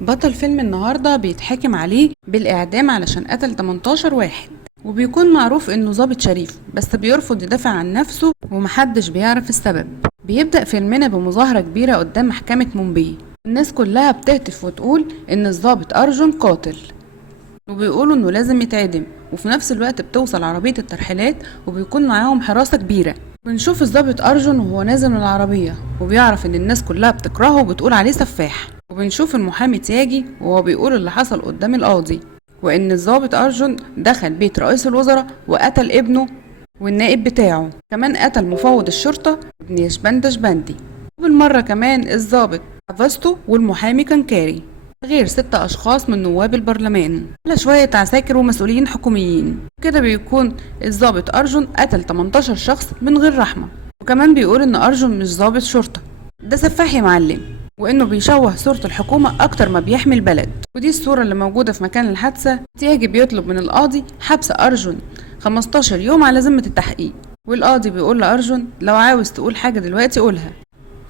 بطل فيلم النهاردة بيتحاكم عليه بالإعدام علشان قتل 18 واحد، وبيكون معروف إنه ضابط شريف بس بيرفض يدافع عن نفسه ومحدش بيعرف السبب. بيبدأ فيلمنا بمظاهرة كبيرة قدام محكمة مومباي. الناس كلها بتهتف وتقول إن الضابط أرجون قاتل، وبيقولوا إنه لازم يتعدم. وفي نفس الوقت بتوصل عربية الترحيلات وبيكون معاهم حراسة كبيرة. بنشوف الضابط أرجون وهو نازل من العربية وبيعرف إن الناس كلها بتكرهه وبتقول عليه سفاح. وبنشوف المحامي تياجي وهو بيقول اللي حصل قدام القاضي، وإن الضابط أرجون دخل بيت رئيس الوزراء وقتل ابنه والنائب بتاعه، كمان قتل مفوض الشرطة ابن يشبندش بندي، وبالمرة كمان الضابط افاستو والمحامي كنكاري، غير 6 أشخاص من نواب البرلمان على شوية عساكر ومسؤولين حكوميين. كده بيكون الضابط أرجون قتل 18 شخص من غير رحمة. وكمان بيقول إن أرجون مش ضابط شرطة، ده سفاح يا معلم، وإنه بيشوه صورة الحكومة أكتر ما بيحمي البلد. ودي الصورة اللي موجودة في مكان الحادثة. تياجي بيطلب من القاضي حبس أرجون 15 يوم على ذمة التحقيق، والقاضي بيقول لأرجون لو عاوز تقول حاجة دلوقتي قولها،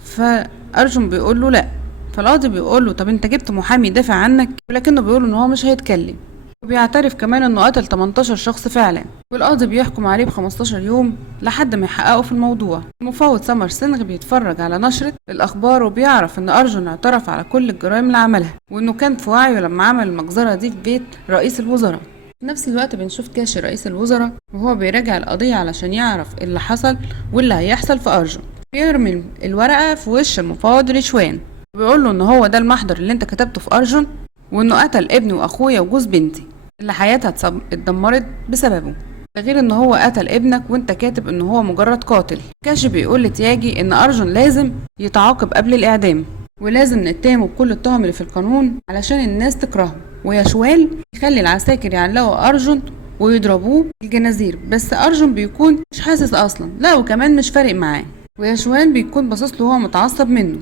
فأرجون بيقول له لأ. فالقاضي بيقول له طب انت جبت محامي يدافع عنك؟ ولكنه بيقول ان هو مش هيتكلم، وبيعترف كمان انه قتل 18 شخص فعلا. والقاضي بيحكم عليه ب 15 يوم لحد ما يحققوا في الموضوع. المفوض سمر سنغ بيتفرج على نشرة الاخبار وبيعرف ان ارجون اعترف على كل الجرائم اللي عملها، وانه كان في وعيه لما عمل المجزرة دي في بيت رئيس الوزراء. في نفس الوقت بنشوف كاشي رئيس الوزراء وهو بيراجع القضية علشان يعرف اللي حصل واللي هيحصل في أرجون. بيرمي الورقة في وش المفوض رشوان، بيقول له ان هو ده المحضر اللي انت كتبته في أرجون، وانه قتل ابني واخويا وجوز بنتي اللي حياتها اتدمرت بسببه، ده غير ان هو قتل ابنك وانت كاتب ان هو مجرد قاتل. كاشي بيقول لتياجي ان أرجون لازم يتعاقب قبل الإعدام، ولازم نتهمه بكل التهم اللي في القانون علشان الناس تكرهه. ويشوال يخلي العساكر يعلقوا أرجون ويضربوه الجنازير، بس أرجون بيكون مش حاسس أصلا، لا وكمان مش فارق معاه. ويشوال بيكون باصص له وهو متعصب منه.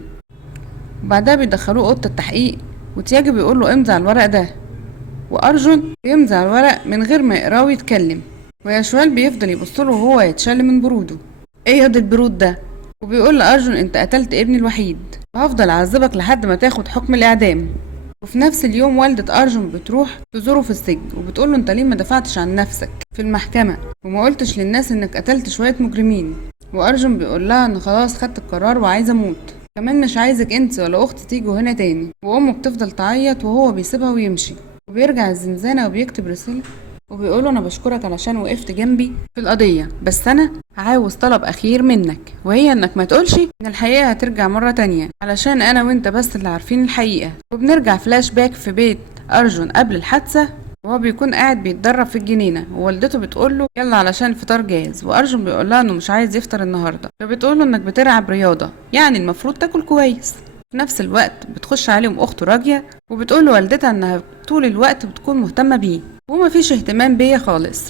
وبعدها بيدخلوه اوضه التحقيق، وتياجي بيقول له امضي على الورق ده، وارجون بيمضي على الورق من غير ما يقراه ويتكلم. ويشوال بيفضل يبص له وهو يتشل من بروده، ايه ياض البرود ده؟ وبيقول لارجون انت قتلت ابني الوحيد وهفضل اعذبك لحد ما تاخد حكم الاعدام. وفي نفس اليوم والدة أرجون بتروح تزوره في السجن وبتقول له انت ليه ما دفعتش عن نفسك في المحكمة وما قلتش للناس انك قتلت شوية مجرمين؟ وأرجون بيقول لها ان خلاص خدت القرار وعايزة اموت، كمان مش عايزك انت ولا اختي تيجوا هنا تاني. وامه بتفضل تعيط وهو بيسيبها ويمشي، وبيرجع الزنزانة وبيكتب رسالة وبيقوله انا بشكرك علشان وقفت جنبي في القضية، بس انا عاوز طلب اخير منك، وهي انك ما تقولش ان الحقيقة هترجع مرة تانية علشان انا وانت بس اللي عارفين الحقيقة. وبنرجع فلاش باك في بيت أرجون قبل الحادثة، وهو بيكون قاعد بيتدرب في الجنينة ووالدته بتقول له يلا علشان الفطار جاهز، وأرجون بيقول لها انه مش عايز يفطر النهارده، فبتقول له انك بتلعب رياضة يعني المفروض تاكل كويس. في نفس الوقت بتخش عليهم اخته راجية وبتقول له والدتها انها طول الوقت بتكون مهتمة بيه وما فيش اهتمام بيا خالص.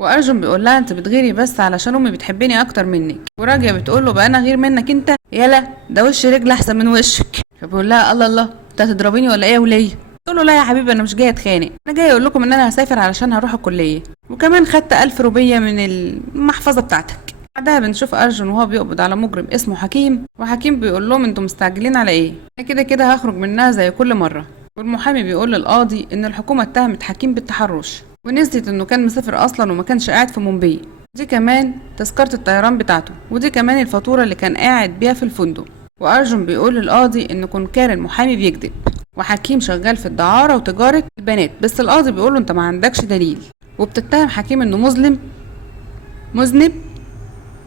وأرجون بيقول لها انت بتغيري بس علشان امي بتحبني اكتر منك. وراجية بتقول له بقى انا غير منك انت؟ يلا ده وش رجل احسن من وشك. فبيقول لها الله الله انت هتضربيني ولا ايه يا وليه؟ تقول له لا يا حبيبي انا مش جاي اتخانق، انا جاي اقول لكم ان انا هسافر علشان هروح الكليه، وكمان خدت 1000 روبيه من المحفظه بتاعتك. بعدها بنشوف أرجون وهو بيقبض على مجرم اسمه حكيم، وحكيم بيقول لهم انتوا مستعجلين على ايه؟ انا كده كده هخرج منها زي كل مره. والمحامي بيقول للقاضي ان الحكومه اتهمت حكيم بالتحرش ونسيت انه كان مسافر اصلا وما كانش قاعد في مومباي، دي كمان تذكره الطيران بتاعته، ودي كمان الفاتوره اللي كان قاعد بيها في الفندق. وأرجون بيقول للقاضي ان كونكار المحامي بيكذب وحكيم شغال في الدعارة وتجارة البنات، بس القاضي بيقوله انت ما عندكش دليل، وبتتهم حكيم انه مذنب،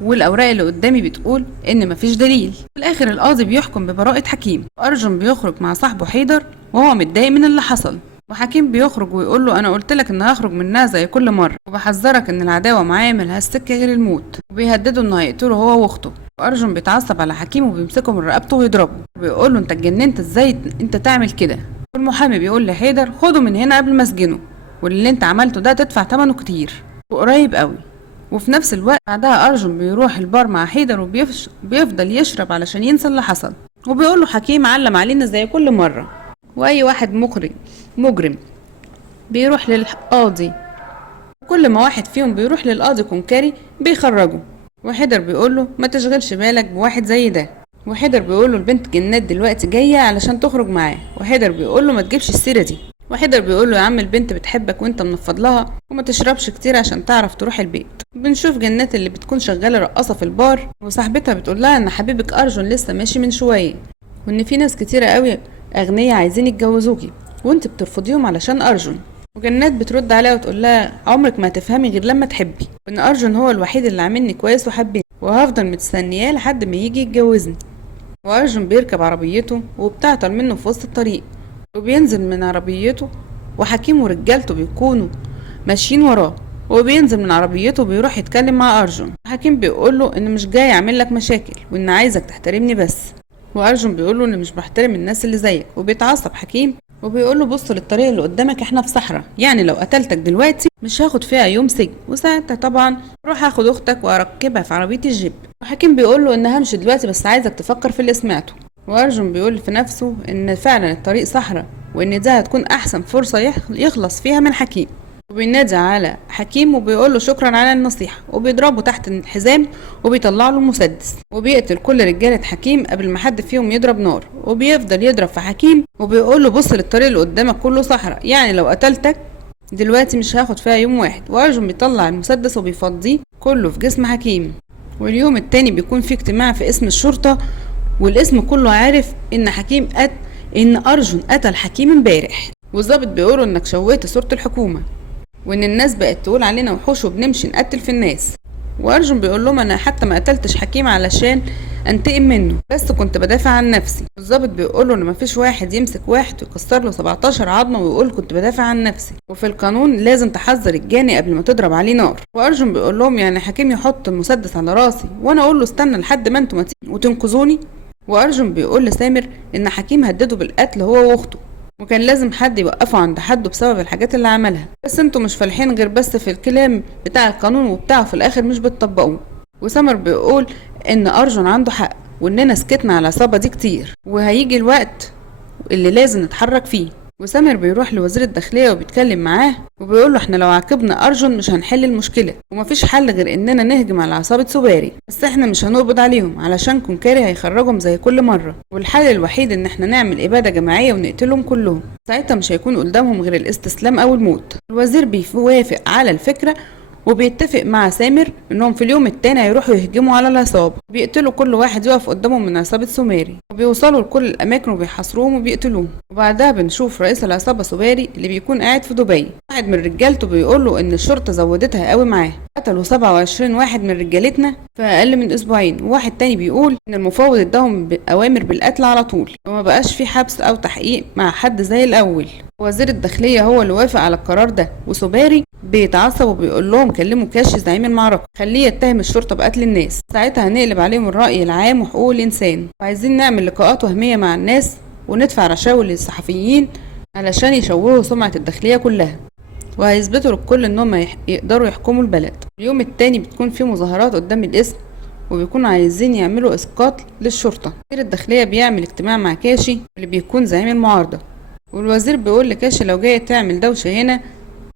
والاوراق اللي قدامي بتقول ان مفيش دليل. في الاخر القاضي بيحكم ببراءة حكيم، وارجون بيخرج مع صاحبه حيدر وهو متضايق من اللي حصل. وحكيم بيخرج ويقول له انا قلت لك ان هخرج منها زي كل مره، وبحذرك ان العداوه معايا ملهاش سكه غير الموت، وبيهدده انه هيقتله هو واخته. وارجون بيتعصب على حكيم وبيمسكه من رقبته ويضربه وبيقول له انت اتجننت ازاي انت تعمل كده. والمحامي بيقول لحيدر خده من هنا قبل ما اسجنه، واللي انت عملته ده تدفع ثمنه كتير وقريب قوي. وفي نفس الوقت بعدها أرجون بيروح البار مع حيدر وبيفضل يشرب علشان ينسى اللي حصل، وبيقول له حكيم علم علينا زي كل مرة، وأي واحد مجرم بيروح للقاضي، كل ما واحد فيهم بيروح للقاضي كونكاري بيخرجه. وحيدر بيقول له ما تشغلش بالك بواحد زي ده، وحيدر بيقول له البنت جنات دلوقتي جايه علشان تخرج معاه، وحيدر بيقول له ما تجيبش السيره دي، وحيدر بيقول له يا عم البنت بتحبك وانت منفض لها وما تشربش كتير عشان تعرف تروح البيت. بنشوف جنات اللي بتكون شغاله رقاصه في البار، وصاحبتها بتقول لها ان حبيبك ارجن لسه ماشي من شويه، وان في ناس كتيره قوي اغنياء عايزين يتجوزوكي وانت بترفضيهم علشان ارجن. وجنات بترد عليها وتقول لها عمرك ما هتفهمي غير لما تحبي، وان ارجن هو الوحيد اللي عاملني كويس وحبني، وهفضل مستنياه لحد ما يجي يتجوزني. وارجن بيركب عربيته وبتعطل منه في وسط الطريق، وبينزل من عربيته وحكيم ورجالته بيكونوا ماشيين وراه، وبينزل من عربيته وبيروح يتكلم مع ارجن. حكيم بيقول له ان مش جاي اعمل لك مشاكل وان عايزك تحترمني بس، وارجن بيقول له ان مش بحترم الناس اللي زيك. وبيتعصب حكيم وبيقول له بص للطريق اللي قدامك، احنا في صحراء، يعني لو قتلتك دلوقتي مش هاخد فيها يوم سجن، وساعتها طبعا روح اخد اختك واركبها في عربيه الجيب. وحكيم بيقول له ان همشي دلوقتي بس عايزك تفكر في اللي سمعته. وارجن بيقول في نفسه ان فعلا الطريق صحراء وان ده هتكون احسن فرصه يخلص فيها من حكيم. وبينادي على حكيم وبيقول له شكرا على النصيحه، وبيضربه تحت الحزام وبيطلع له المسدس، وبيقتل كل رجاله حكيم قبل ما حد فيهم يضرب نار. وبيفضل يضرب في حكيم وبيقول له بص للطريق اللي قدامك كله صحراء، يعني لو قتلتك دلوقتي مش هاخد فيها يوم واحد. وارجن بيطلع المسدس وبيفضيه كله في جسم حكيم. واليوم التاني بيكون في اجتماع في اسم الشرطه، والاسم كله عارف ان ان ارجن قتل حكيم امبارح، والظابط بيقولوا انك شوهت صورة الحكومة وان الناس بقت تقول علينا وحوش وبنمشي نقتل في الناس. وارجن بيقول لهم انا حتى ما قتلتش حكيم علشان انتقم منه، بس كنت بدافع عن نفسي. الظابط بيقول له ان مفيش واحد يمسك واحد ويكسر له 17 عظمه ويقول كنت بدافع عن نفسي، وفي القانون لازم تحذر الجاني قبل ما تضرب عليه نار. وارجن بيقول لهم يعني حكيم يحط المسدس على راسي وانا اقول له استنى لحد ما انتوا وتنقذوني؟ وارجن بيقول لسامر ان حكيم هدده بالقتل هو واخته، وكان لازم حد يوقفه عند حده بسبب الحاجات اللي عملها، بس انتوا مش فالحين غير بس في الكلام بتاع القانون وبتاعه في الاخر مش بتطبقوه. وسامر بيقول ان ارجن عنده حق واننا سكتنا على العصابه دي كتير وهيجي الوقت اللي لازم نتحرك فيه. وسامر بيروح لوزير الداخليه وبيتكلم معاه وبيقول له احنا لو عاقبنا ارجن مش هنحل المشكله، ومفيش حل غير اننا نهجم على عصابه سوباري، بس احنا مش هنقبض عليهم علشان كونكاري هيخرجهم زي كل مره، والحل الوحيد ان احنا نعمل اباده جماعيه ونقتلهم كلهم، ساعتها مش هيكون قدامهم غير الاستسلام او الموت. الوزير بيوافق على الفكره وبيتفق مع سامر انهم في اليوم التاني هيروحوا يهجموا على العصابه، بيقتلوا كل واحد يقف قدامهم من عصابه سوماري، وبيوصلوا لكل الاماكن وبيحاصروهم وبيقتلوهم. وبعدها بنشوف رئيس العصابه سوباري اللي بيكون قاعد في دبي، واحد من رجالته بيقول له ان الشرطه زودتها قوي معاه، قتلوا 27 واحد من رجالتنا في اقل من اسبوعين. وواحد تاني بيقول ان المفوض اداهم اوامر بالقتل على طول وما بقاش في حبس او تحقيق مع حد زي الاول. وزير الداخليه هو اللي وافق على القرار ده، وسوباري بيتعصب وبيقول لهم كلموا كاشي زعيم المعركه خليه يتهم الشرطه بقتل الناس، ساعتها هنقلب عليهم الراي العام وحقوق الانسان، وعايزين نعمل لقاءات وهميه مع الناس وندفع رشاوي للصحفيين علشان يشوهوا سمعه الداخليه كلها، وهيثبتوا للكل انهم يقدروا يحكموا البلد. اليوم التاني بتكون في مظاهرات قدام القسم وبيكونوا عايزين يعملوا اسقاط للشرطه. وزير الداخليه بيعمل اجتماع مع كاشي اللي بيكون زعيم المعارضه، والوزير بيقول لكاشي لو جاي تعمل دوشه هنا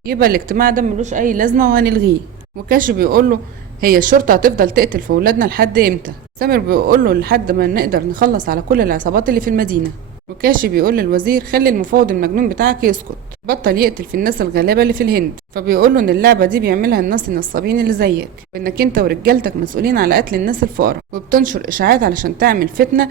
يبقى الاجتماع ده ملوش اي لازمه وهنلغيه. وكاشي بيقول له هي الشرطه هتفضل تقتل في ولادنا لحد امتى؟ سامر بيقول له لحد ما نقدر نخلص على كل العصابات اللي في المدينه. وكاشي بيقول للوزير خلي المفوض المجنون بتاعك يسكت، بطل يقتل في الناس الغلابه اللي في الهند. فبيقول له ان اللعبه دي بيعملها الناس النصابين اللي زيك، وانك انت ورجالتك مسؤولين على قتل الناس الفقراء وبتنشر اشاعات علشان تعمل فتنه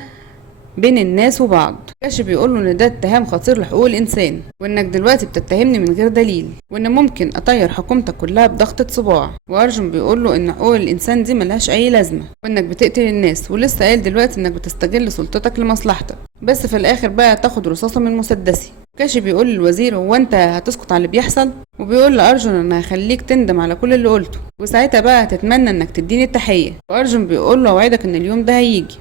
بين الناس وبعض. كاشي بيقول له ان ده اتهام خطير لحقوق الانسان، وانك دلوقتي بتتهمني من غير دليل، وان ممكن اطير حكومتك كلها بضغطه صباع. وارجن بيقول له ان حقوق الانسان دي ملهاش اي لازمه، وانك بتقتل الناس، ولسه قايل دلوقتي انك بتستغل سلطتك لمصلحتك، بس في الاخر بقى تاخد رصاصه من مسدسي. كاشي بيقول للوزير هو انت هتسكت على اللي بيحصل؟ وبيقول لارجن ان هخليك تندم على كل اللي قلته، وساعتها بقى هتتمنى انك تديني التحيه. وارجن بيقول له اوعدك ان اليوم ده هيجي،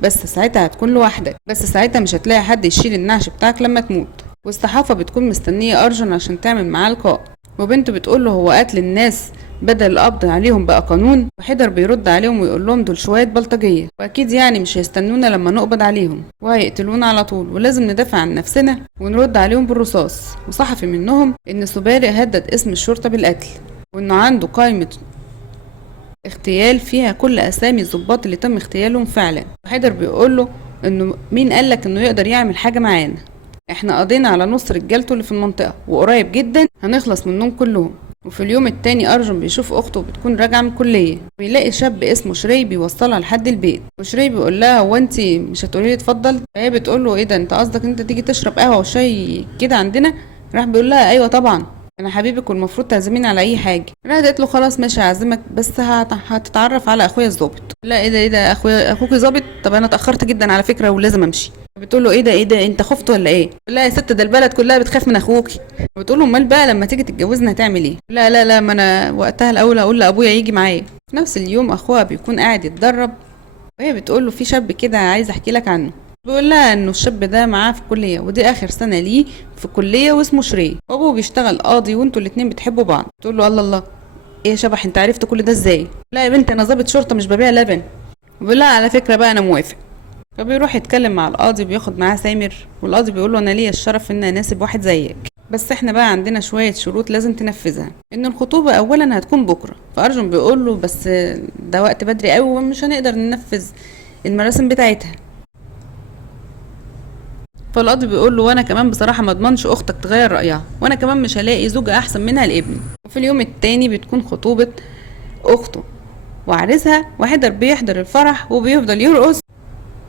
بس ساعتها هتكون لوحدك، بس ساعتها مش هتلاقي حد يشيل النعش بتاعك لما تموت. والصحافة بتكون مستنية أرجن عشان تعمل معاه لقاء، وبنته بتقول له هو قتل الناس بدل القبض عليهم بقى قانون. وحيدر بيرد عليهم ويقول لهم دول شوية بلطجية، وأكيد يعني مش هيستنونا لما نقبض عليهم وهيقتلونا على طول، ولازم ندافع عن نفسنا ونرد عليهم بالرصاص. وصحفي منهم إن سوباري هدد اسم الشرطة بالقتل، وإنه عنده قائمة اغتيال فيها كل اسامي الضباط اللي تم اغتيالهم فعلا. حيدر بيقول له انه مين قالك انه يقدر يعمل حاجه معانا؟ احنا قضينا على نص رجالته اللي في المنطقه وقريب جدا هنخلص منهم كلهم. وفي اليوم التاني ارجن بيشوف اخته بتكون راجعه من الكليه، بيلاقي شاب اسمه شري بيوصلها لحد البيت، وشري بيقول لها هو انت مش هتقولي لي اتفضل؟ فهي بتقول له ايه ده، انت قصدك انت تيجي تشرب قهوه وشاي كده عندنا؟ راح بيقول لها ايوه طبعا، انا حبيبك والمفروض تعزميني على اي حاجه. راحت قالت له خلاص ماشي هعزمك، بس هتتعرف على اخويا الظابط. لا ايه ده ايه ده، اخوكي ظابط؟ طب انا اتاخرت جدا على فكره ولازم امشي. بتقول له ايه ده ايه ده، انت خفت ولا ايه؟ لا يا ست ده البلد كلها بتخاف من اخوكي. بتقول له امال بقى لما تيجي تتجوزنا هتعمل ايه؟ لا لا لا، ما انا وقتها الاول اقول لابويا يجي معايا. في نفس اليوم اخوها بيكون قاعد يتدرب، وهي بتقول له في شاب كده عايز احكي لك عنه. بيقول لها انه الشاب ده معاه في الكليه ودي اخر سنه ليه في الكليه واسمه شري، وابوه بيشتغل قاضي وانتوا الاتنين بتحبوا بعض. تقول له الله الله، ايه يا شبح انت عرفت كل ده ازاي؟ لا يا بنت انا ضابط شرطه مش ببيع لبن. بيقول لها على فكره بقى انا موافق. فبيروح يتكلم مع القاضي، بياخد معاه سامر، والقاضي بيقول له انا ليا الشرف ان اناسب واحد زيك، بس احنا بقى عندنا شويه شروط لازم تنفذها. ان الخطوبه اولا هتكون بكره. فارجن بيقول له بس ده وقت بدري قوي ومش هنقدر ننفذ المراسم بتاعتها. فالقاضي بيقول له وانا كمان بصراحه ما اضمنش اختك تغير رايها، وانا كمان مش هلاقي زوجه احسن منها لابني. وفي اليوم التاني بتكون خطوبه اخته وعريسها، وحيدر بيحضر الفرح وبيفضل يرقص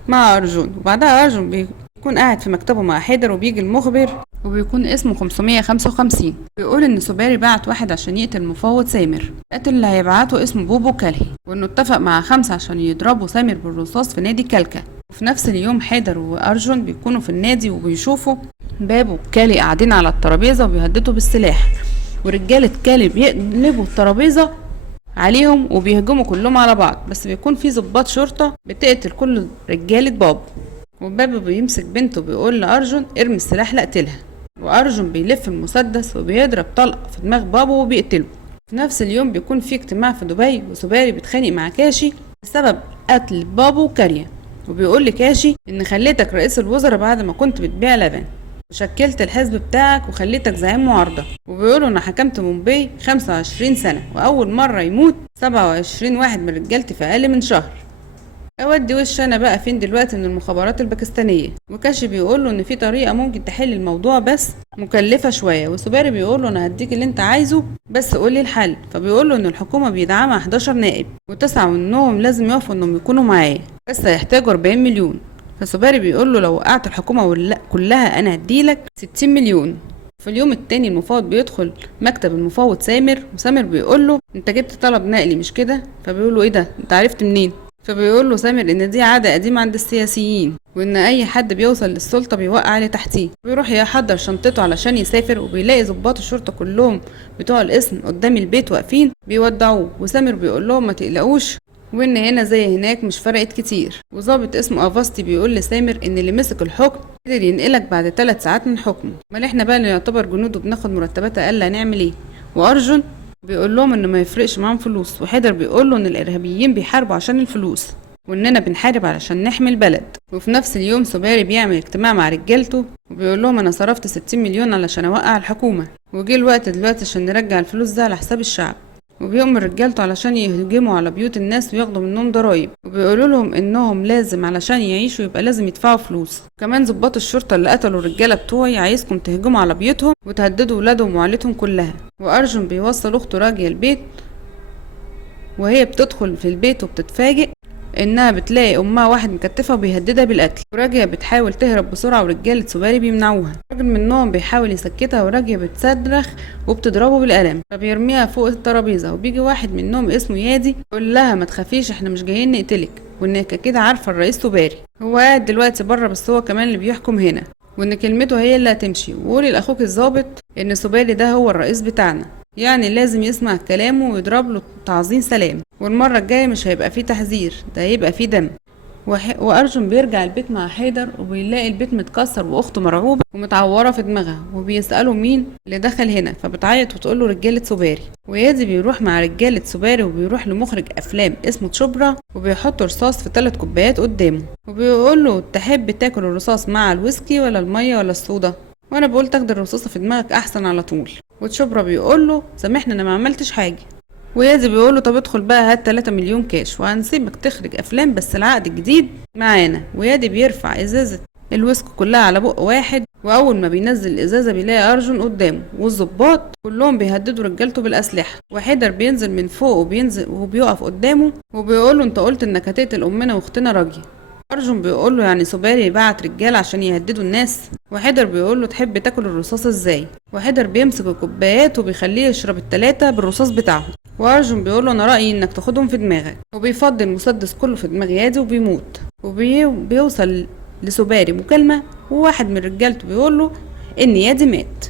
مع ارجون. وبعدها ارجون بيكون قاعد في مكتبه مع حيدر، وبيجي المخبر وبيكون اسمه 555 بيقول ان سوباري بعت واحد عشان يقتل المفاوض سامر. القاتل اللي هيبعته اسمه بوبو كالهي، وانه اتفق مع 5 عشان يضربوا سامر بالرصاص في نادي كالكا. وفي نفس اليوم حيدر وارجون بيكونوا في النادي وبيشوفوا بابو كالي قاعدين على الترابيزه وبيهددوا بالسلاح، ورجاله كالي بيقلبوا الترابيزه عليهم وبيهجموا كلهم على بعض، بس بيكون في ضباط شرطه بتقتل كل رجاله بابو. وبابو بيمسك بنته بيقول لارجون ارمي السلاح لا اقتلها، وارجون بيلف المسدس وبيضرب طلقه في دماغ بابو وبيقتله. في نفس اليوم بيكون في اجتماع في دبي، وسوباري بيتخانق مع كاشي بسبب قتل بابو وكاريا، وبيقول لكاشي ان خليتك رئيس الوزراء بعد ما كنت بتبيع لبن، وشكلت الحزب بتاعك وخليتك زعيم معارضه. وبيقولوا انا حكمت مومباي 25 سنه، واول مره يموت 27 واحد من رجالتي في اقل من شهر. اودي وش انا بقى فين دلوقتي من المخابرات الباكستانيه. وكاشي بيقول له ان في طريقه ممكن تحل الموضوع بس مكلفه شويه. وسوباري بيقول له انا هديك اللي انت عايزه بس قول لي الحل. فبيقول له ان الحكومه بيدعمها 11 نائب، و9 منهم لازم يقفوا انهم يكونوا معاه، بس هيحتاجوا 40 مليون. فسوباري بيقول له لو وقعت الحكومه كلها انا هديلك 60 مليون. في اليوم التاني المفاوض بيدخل مكتب المفاوض سامر، وسامر بيقول له انت جبت طلب نقلي مش كده؟ فبيقول له ايه ده انت عرفت منين؟ فبيقول له سامر ان دي عاده قديمه عند السياسيين، وان اي حد بيوصل للسلطه بيوقع اللي تحتيه. بيروح يحضر شنطته علشان يسافر، وبيلاقي ضباط الشرطه كلهم بتوع القسم قدام البيت واقفين بيودعوه. وسامر بيقول لهم ما تقلقوش، وان هنا زي هناك مش فرقت كتير. وظابط اسمه افاستي بيقول لسامر ان اللي مسك الحكم قدر ينقلك بعد 3 ساعات من حكمه، امال احنا بقى اللي نعتبر جنود وبناخد مرتبات اقل هنعمل ايه؟ وارجون بيقول لهم انه ما يفرقش معاهم فلوس، وحيدر بيقول له ان الارهابيين بيحاربوا عشان الفلوس، واننا بنحارب علشان نحمي البلد. وفي نفس اليوم سوباري بيعمل اجتماع مع رجالته، وبيقول لهم انا صرفت 60 مليون علشان اوقع الحكومه، وجه الوقت دلوقتي عشان نرجع الفلوس ده على حساب الشعب. وبيأمر رجالته علشان يهجموا على بيوت الناس وياخدوا منهم ضرايب، وبيقولوا لهم انهم لازم علشان يعيشوا يبقى لازم يدفعوا فلوس. كمان ضباط الشرطه اللي قتلوا الرجاله بتوعي عايزكم تهجموا على بيوتهم وتهددوا ولادهم وعائلتهم كلها. وارجون بيوصل اخته راجيه البيت، وهي بتدخل في البيت وبتتفاجئ انها بتلاقي امها واحد مكتفها وبيهددها بالقتل. وراجيه بتحاول تهرب بسرعه ورجاله سوباري بيمنعوها. راجل منهم بيحاول يسكتها، وراجيه بتصرخ وبتضربه بالقلم، فبيرميها فوق الترابيزه. وبيجي واحد منهم اسمه يادي يقول لها ما تخافيش احنا مش جايين نقتلك، وانك كده عارفه الرئيس سوباري هو قاعد دلوقتي بره بس هو كمان اللي بيحكم هنا، وان كلمته هي اللي هتمشي. وقولي لاخوك الضابط ان سوباري ده هو الرئيس بتاعنا، يعني لازم يسمع كلامه ويضرب له تعظيم سلام، والمره الجايه مش هيبقى فيه تحذير، ده هيبقى فيه دم. وارجون بيرجع البيت مع حيدر، وبيلاقي البيت متكسر واخته مرعوبه ومتعوره في دماغها، وبيسالوا مين اللي دخل هنا، فبتعيط وتقول له رجاله سوباري. ويادي بيروح مع رجاله سوباري وبيروح لمخرج افلام اسمه تشوبرا، وبيحط رصاص في 3 كوبايات قدامه، وبيقول له تحب تاكل الرصاص مع الويسكي ولا الميه ولا الصودا؟ وانا بقول تاخد الرصاصه في دماغك احسن على طول. وتشوبرا بيقول له سامحني انا ما عملتش حاجه. ويادي بيقوله طب ادخل بقى هات 3 مليون كاش وهنسيبك تخرج افلام بس العقد الجديد معانا. ويادي بيرفع ازازة الويسكو كلها على بق واحد، واول ما بينزل الازازه بيلاقي ارجون قدامه والظباط كلهم بيهددوا رجالته بالاسلحه، وحيدر بينزل من فوق وبينزل وبيقف قدامه وبيقول له انت قلت انك هتقتل امنا واختنا راجية. ارجون بيقول له يعني سوباري بعت رجال عشان يهددوا الناس. وحيدر بيقول له تحب تاكل الرصاص ازاي؟ وحيدر بيمسك الكوبايات وبيخليه يشرب التلاتة بالرصاص بتاعهم. وارجون بيقول له انا رايي انك تاخدهم في دماغك، وبيفضي المسدس كله في دماغ يادي وبيموت. وبيوصل لسوباري مكالمة وواحد من رجالته بيقول له ان يادي مات.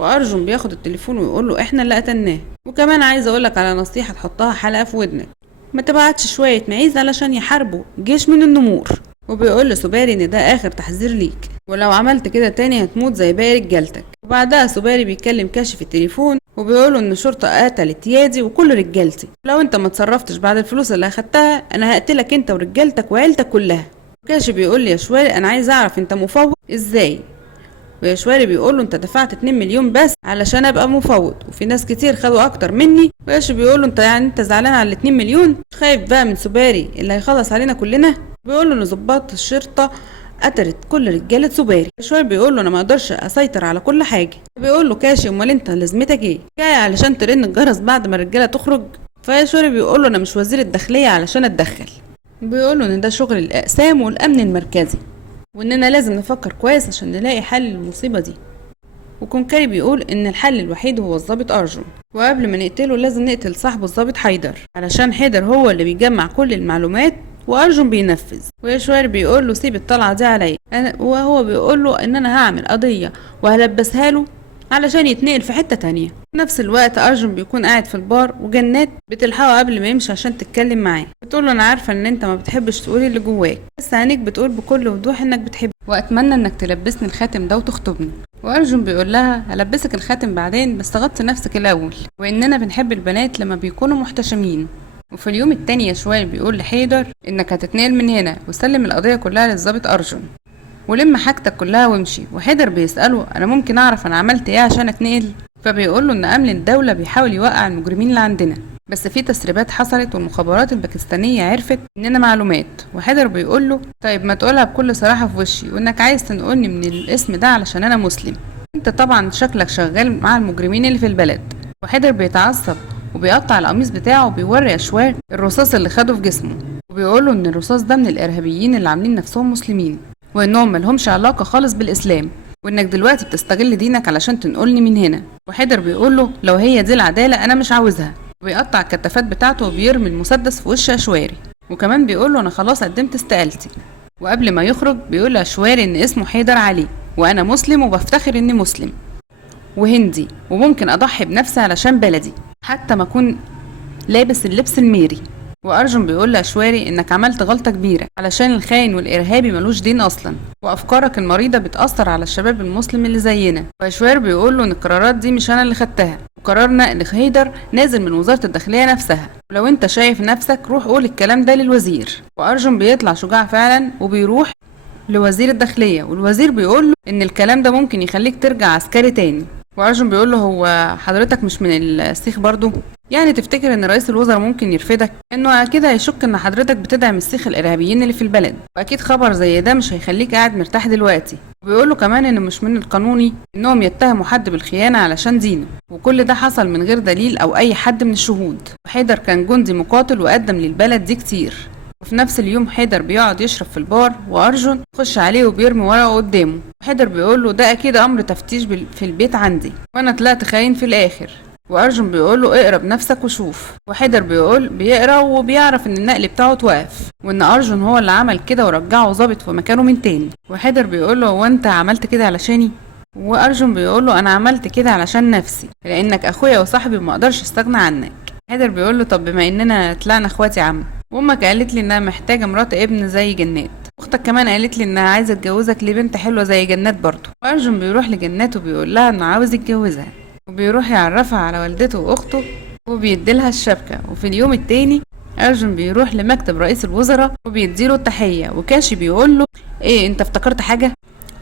وارجون بياخد التليفون ويقول له احنا اللي قتلناه، وكمان عايز اقولك على نصيحة تحطها حلقة في ودنك، ما تبعتش شوية معيز علشان يحاربوا جيش من النمور. وبيقول لسوباري ان ده اخر تحذير ليك، ولو عملت كده تاني هتموت زي باقي رجالتك. وبعدها سوباري بيكلم كاشف في التليفون وبيقوله ان الشرطة قتلت يادي وكل رجالتي، لو انت ما تصرفتش بعد الفلوس اللي اخدتها انا هقتلك انت ورجالتك وعيلتك كلها. كاشف بيقول لي يا شواري انا عايز اعرف انت مفوض ازاي؟ ويشواري بيقول له انت دفعت 2 مليون بس علشان ابقى مفوض وفي ناس كتير خدوا اكتر مني. ويش بيقول له انت يعني انت زعلان على 2 مليون؟ خايف بقى من سوباري اللي هيخلص علينا كلنا؟ بيقول له ان ضباط الشرطه قتلت كل رجاله سوباري. يشواري بيقول له انا ما اقدرش اسيطر على كل حاجه. بيقول له كاشي امال انت لازمتك ايه؟ جاي علشان ترن الجرس بعد ما الرجاله تخرج؟ فيشواري بيقول له انا مش وزير الداخليه علشان اتدخل. بيقول له ان ده شغل الاقسام والامن المركزي، واننا لازم نفكر كويس عشان نلاقي حل للمصيبه دي. وكونكاري بيقول ان الحل الوحيد هو الضابط ارجون، وقبل ما نقتله لازم نقتل صاحبه الضابط حيدر علشان حيدر هو اللي بيجمع كل المعلومات وارجون بينفذ. ويشواري بيقول له سيب الطلعه دي عليا، وهو بيقول له ان انا هعمل قضيه وهلبسها له علشان يتنقل في حته تانية. في نفس الوقت ارجون بيكون قاعد في البار وجنات بتلحقه قبل ما يمشي عشان تتكلم معاه. بتقول له انا عارفه ان انت ما بتحبش تقولي اللي جواك، بس عينيك بتقول بكل وضوح انك بتحبني واتمنى انك تلبسني الخاتم ده وتخطبني. وارجون بيقول لها هلبسك الخاتم بعدين بس غطي نفسك الاول، واننا بنحب البنات لما بيكونوا محتشمين. وفي اليوم التاني يشواري بيقول لحيدر انك هتتنقل من هنا وسلم القضيه كلها للضابط ارجون ولم حاجتك كلها وامشي. وحيدر بيسأله انا ممكن اعرف انا عملت ايه عشان اتنقل؟ فبيقول له ان امن الدولة بيحاول يوقع المجرمين اللي عندنا، بس في تسريبات حصلت والمخابرات الباكستانية عرفت اننا معلومات. وحيدر بيقول له طيب ما تقولها بكل صراحة في وشي، وانك عايز تنقلني من الاسم ده علشان انا مسلم، انت طبعا شكلك شغال مع المجرمين اللي في البلد. وحيدر بيتعصب وبيقطع القميص بتاعه وبيوري اشوار الرصاص اللي خده في جسمه، وبيقول له ان الرصاص ده من الارهابيين اللي عاملين نفسهم مسلمين وانهم ملهمش علاقة خالص بالاسلام، وانك دلوقتي بتستغل دينك علشان تنقلني من هنا. وحيدر بيقول له لو هي دي العدالة انا مش عاوزها، وبيقطع الكتافات بتاعته وبيرمي المسدس في وش اشواري، وكمان بيقول له انا خلاص قدمت استقالتي. وقبل ما يخرج بيقول لاشواري ان اسمه حيدر علي وانا مسلم وبفتخر اني مسلم وهندي وممكن اضحي بنفسي علشان بلدي حتى ما اكون لابس اللبس الميري. وارجون بيقول لاشواري انك عملت غلطة كبيرة علشان الخاين والارهابي ملوش دين اصلا، وافكارك المريضة بتأثر على الشباب المسلم اللي زينا. واشواري بيقول له ان القرارات دي مش انا اللي خدتها، وقرارنا ان حيدر نازل من وزارة الداخلية نفسها، ولو انت شايف نفسك روح قول الكلام ده للوزير. وارجون بيطلع شجاع فعلا وبيروح لوزير الداخلية، والوزير بيقول له ان الكلام ده ممكن يخليك ترجع عسكري تاني. وارجون بيقول له هو حضرتك مش من السيخ برضو؟ يعني تفتكر ان رئيس الوزراء ممكن يرفدك؟ انه اكيد هيشك ان حضرتك بتدعم السيخ الارهابيين اللي في البلد، واكيد خبر زي ده مش هيخليك قاعد مرتاح دلوقتي. وبيقول له كمان ان مش من القانوني انهم يتهموا حد بالخيانة علشان دينه، وكل ده حصل من غير دليل او اي حد من الشهود. وحيدر كان جندي مقاتل وقدم للبلد دي كتير. وفي نفس اليوم حيدر بيقعد يشرب في البار وارجون يخش عليه وبيرمي ورقه قدامه. وحيدر بيقول له ده اكيد امر تفتيش في البيت عندي وانا طلعت خاين في الاخر. وارجون بيقول له اقرا بنفسك وشوف. وحيدر بيقرا وبيعرف ان النقل بتاعه اتوقف وان ارجون هو اللي عمل كده ورجعه ظابط في مكانه من تاني. وحيدر بيقول له هو انت عملت كده علشاني؟ وارجون بيقول له انا عملت كده علشان نفسي لانك اخويا وصاحبي وما اقدرش استغنى عنك. حيدر بيقول له طب بما اننا طلعنا اخواتي عم، وامك قالت لي انها محتاجه مرات ابن زي جنات، واختك كمان قالت لي انها عايزه تجوزك لبنت حلوه زي جنات برضه. وارجون بيروح لجنات وبيقول لها انه عاوز يتجوزها، وبيروح يعرفها على والدته واخته وبيديلها الشبكه. وفي اليوم التاني ارجون بيروح لمكتب رئيس الوزراء وبيديله التحيه، وكاشي بيقول له ايه انت افتكرت حاجه؟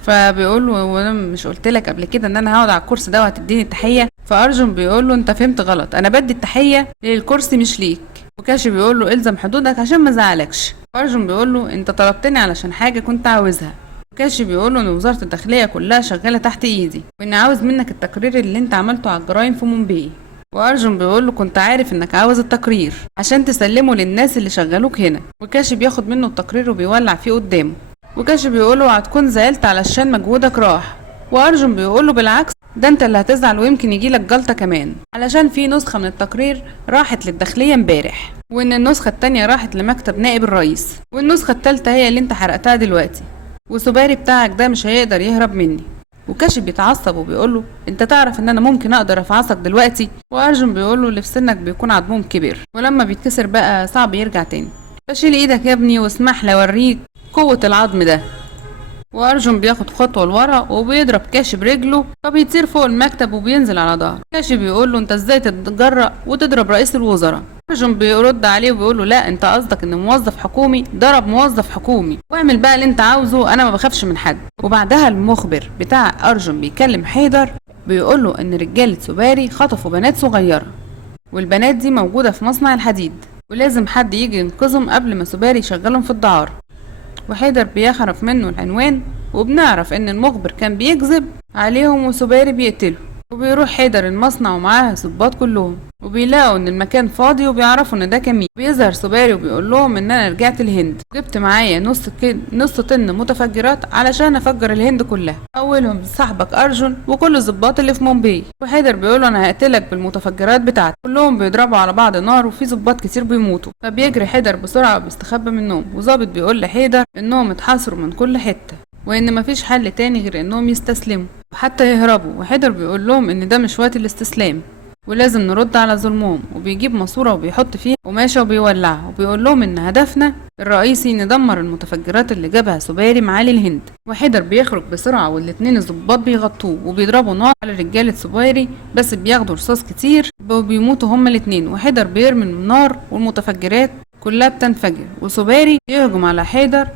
فبيقول له وانا مش قلت لك قبل كده ان انا هقعد على الكرسي ده وهتديني التحيه؟ فارجن بيقول له انت فهمت غلط، انا بدي التحيه للكرسي مش ليك. وكاشي بيقول له الزم حدودك عشان ما زعلكش. فارجن بيقول له انت طلبتني علشان حاجه كنت عاوزها. كاشي بيقول له ان وزاره الداخليه كلها شغاله تحت ايدي، وان عاوز منك التقرير اللي انت عملته على الجرائم في مومباي. وارجن بيقول له كنت عارف انك عاوز التقرير عشان تسلمه للناس اللي شغلوك هنا. وكاشي بياخد منه التقرير وبيولع فيه قدامه. وكاشي بيقول له هتكون زعلت علشان مجهودك راح. وارجن بيقول له بالعكس، ده انت اللي هتزعل ويمكن يجيلك جلطه كمان، علشان في نسخه من التقرير راحت للداخليه امبارح، وان النسخه التانيه راحت لمكتب نائب الرئيس، والنسخه التالته هي اللي انت حرقتها دلوقتي، وسوباري بتاعك ده مش هيقدر يهرب مني. وكاشي بيتعصب وبيقول له انت تعرف ان انا ممكن اقدر افعصك دلوقتي. وارجن بيقول له اللي في سنك بيكون عضمهم كبير، ولما بيتكسر بقى صعب يرجع تاني، فشيل ايدك يا ابني واسمح لي اوريك قوه العظم ده. وارجن بياخد خطوه لورا وبيضرب كاشي برجله، فبيطير فوق المكتب وبينزل على ظهره. كاشي بيقول له انت ازاي تتجرأ وتضرب رئيس الوزراء؟ ارجن بيرد عليه وبيقول له لا، انت قصدك ان موظف حكومي ضرب موظف حكومي، واعمل بقى اللي انت عاوزه، انا ما بخافش من حد. وبعدها المخبر بتاع ارجن بيكلم حيدر، بيقول له ان رجاله سوباري خطفوا بنات صغيره، والبنات دي موجوده في مصنع الحديد، ولازم حد يجي ينقذهم قبل ما سوباري يشغلهم في الدعاره. وحيدر بيخرف منه العنوان، وبنعرف ان المخبر كان بيكذب عليهم وسوباري بيقتله. وبيروح حيدر المصنع ومعاه الضباط كلهم، وبيلاقوا ان المكان فاضي وبيعرفوا ان ده كمين. بيظهر سوباري وبيقول لهم ان انا رجعت الهند، جبت معايا نص طن متفجرات علشان افجر الهند كلها، اولهم صاحبك ارجن وكل الضباط اللي في مومباي. وحيدر بيقول له انا هقتلك بالمتفجرات بتاعتي. كلهم بيضربوا على بعض نار وفي ضباط كتير بيموتوا، فبيجري حيدر بسرعه وبيستخبى منهم. وظابط بيقول لحيدر انهم اتحاصروا من كل حته، وان مفيش حل تاني غير انهم يستسلموا وحتى يهربوا. وحيدر بيقول لهم ان ده مش وقت الاستسلام ولازم نرد على ظلمهم، وبيجيب ماسوره وبيحط فيها قماشه وبيولعها، وبيقول لهم ان هدفنا الرئيسي ندمر المتفجرات اللي جابها سوباري معالي الهند. وحيدر بيخرج بسرعه والاتنين الضباط بيغطوه وبيضربوا نار على رجاله سوباري، بس بياخدوا رصاص كتير وبيموتوا هما الاتنين. وحيدر بيرمي النار والمتفجرات كلها بتنفجر، وسوباري يهجم على حيدر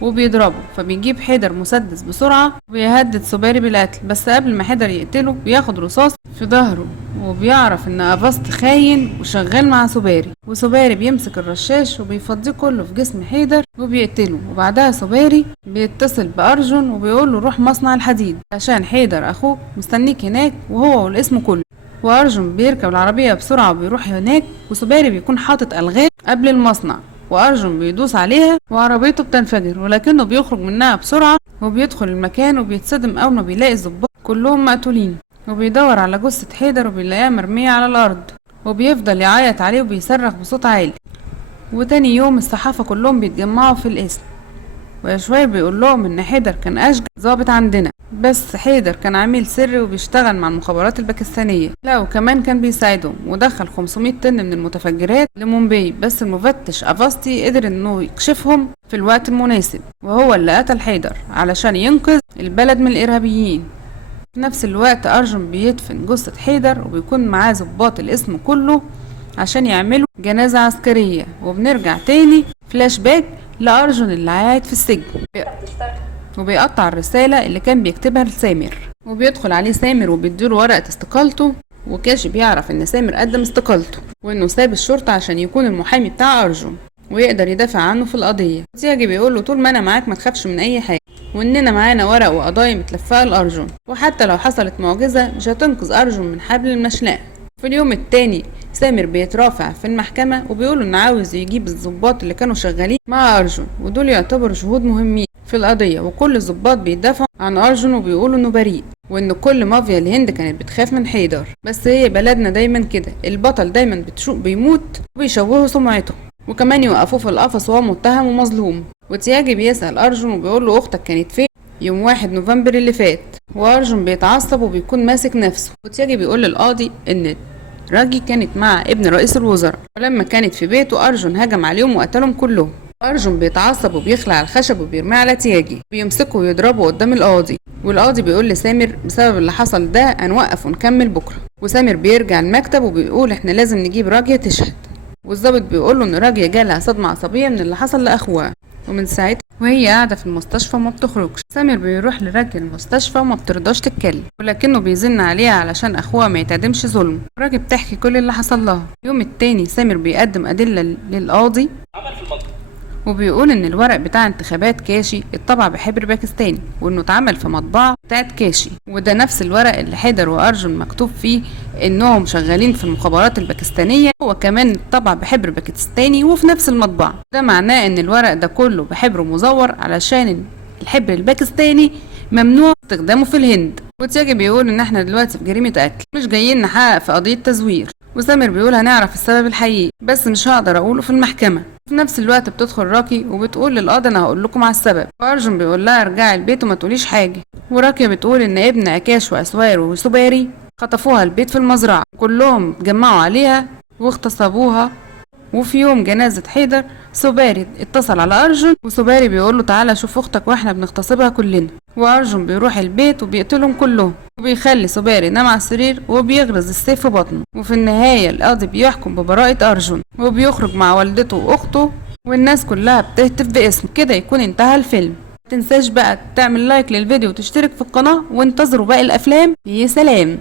وبيضربه، فبيجيب حيدر مسدس بسرعة وبيهدد سوباري بالقتل. بس قبل ما حيدر يقتله بياخد رصاص في ظهره، وبيعرف ان افاست خاين وشغال مع سوباري. وسوباري بيمسك الرشاش وبيفضيه كله في جسم حيدر وبيقتله. وبعدها سوباري بيتصل بأرجن وبيقول له روح مصنع الحديد عشان حيدر اخوك مستنيك هناك وهو والاسم كله. وأرجن بيركب العربية بسرعة وبيروح هناك، وسوباري بيكون حاطط ألغام قبل المصنع، وأرجن بيدوس عليها وعربيته بتنفجر، ولكنه بيخرج منها بسرعة وبيدخل المكان وبيتصدم أول ما بيلاقي الضباط كلهم مقتولين. وبيدور على جثة حيدر وبيلاقيها مرمية على الأرض، وبيفضل يعيط عليه وبيصرخ بصوت عالي. وتاني يوم الصحافة كلهم بيتجمعوا في القسم، وشوية بيقول لهم ان حيدر كان اشجع ضابط عندنا، بس حيدر كان عميل سري وبيشتغل مع المخابرات الباكستانية. لا وكمان كان بيساعدهم، ودخل 500 طن من المتفجرات لمومباي، بس المفتش افاستي قدر انه يكشفهم في الوقت المناسب، وهو اللي قتل حيدر علشان ينقذ البلد من الارهابيين. في نفس الوقت أرجن بيدفن جثة حيدر وبيكون معاه ضباط الاسم كله عشان يعملوا جنازة عسكرية. وبنرجع تاني فلاش باك لأرجن اللي قاعد في السجن وبيقطع الرسالة اللي كان بيكتبها لسامر، وبيدخل عليه سامر وبيديله ورقة استقالته. وكاشي بيعرف ان سامر قدم استقالته وانه ساب الشرطة عشان يكون المحامي بتاع أرجن ويقدر يدافع عنه في القضية. تياجي بيقول له طول ما انا معاك ما تخافش من اي حاجة، واننا معانا ورق وقضايا متلفقة لأرجن، وحتى لو حصلت معجزة مش هتنقذ أرجن من حبل المشنقة. في اليوم التاني سامر بيترافع في المحكمة وبيقول انه عاوز يجيب الضباط اللي كانوا شغالين مع أرجن، ودول يعتبروا شهود مهمين في القضية، وكل الضباط بيدافعوا عن أرجن وبيقولوا انه بريء، وان كل مافيا الهند كانت بتخاف من حيدر. بس هي بلدنا دايما كده، البطل دايما بيموت وبيشوهوا سمعته، وكمان يوقفوه في القفص وهو متهم ومظلوم. وتياجي بيسأل أرجن وبيقول له اختك كانت فين يوم 1 نوفمبر اللي فات، وأرجن بيتعصب وبيكون ماسك نفسه. وتياجي بيقول للقاضي ان راجي كانت مع ابن رئيس الوزراء، ولما كانت في بيته أرجن هجم عليهم وقتلهم كلهم. أرجن بيتعصب وبيخلع الخشب وبيرميه على تياجي، بيمسكه ويضربه قدام القاضي. والقاضي بيقول لسامر بسبب اللي حصل ده هنوقف ونكمل بكره. وسامر بيرجع المكتب وبيقول احنا لازم نجيب راجية تشهد، والظابط بيقول له ان راجية جالها صدمة عصبية من اللي حصل لاخوها، ومن ساعتها وهي قاعدة في المستشفى وما بتخرجش. سامر بيروح لراجل المستشفى وما بترضاش تتكلم، ولكنه بيزن عليها علشان اخوها ما يتعدمش ظلم. راجل بتحكي كل اللي حصل لها. اليوم التاني سامر بيقدم أدلة للقاضي وبيقول ان الورق بتاع انتخابات كاشي اتطبع بحبر باكستاني، وانه اتعمل في مطبعة بتاعت كاشي، وده نفس الورق اللي حيدر وارجن مكتوب فيه انهم شغالين في المخابرات الباكستانية، هو كمان اتطبع بحبر باكستاني وفي نفس المطبعة. ده معناه ان الورق ده كله بحبر مزور علشان الحبر الباكستاني ممنوع استخدامه في الهند. وتياجي بيقول ان احنا دلوقتي في جريمة قتل، مش جايين نحقق في قضية تزوير. وسامر بيقول هنعرف السبب الحقيقي بس مش هقدر اقوله في المحكمة. في نفس الوقت بتدخل راكي وبتقول للقاضي انا هقول لكم على السبب، وارجن بيقول لها ارجعي البيت وما تقوليش حاجة. وراكي بتقول ان ابن اكاش واسوار وسوباري خطفوها البيت في المزرعة، كلهم اتجمعوا عليها واغتصبوها. وفي يوم جنازة حيدر سوباري اتصل على أرجن، وسوباري بيقول له تعالى شوف أختك واحنا بنغتصبها كلنا. وأرجن بيروح البيت وبيقتلهم كلهم، وبيخلي سوباري ينام على السرير وبيغرز السيف في بطنه. وفي النهاية القاضي بيحكم ببراءة أرجن وبيخرج مع والدته وأخته، والناس كلها بتهتف باسمه. كده يكون انتهى الفيلم. متنساش بقى تعمل لايك للفيديو وتشترك في القناة، وانتظروا باقي الأفلام. يا سلام.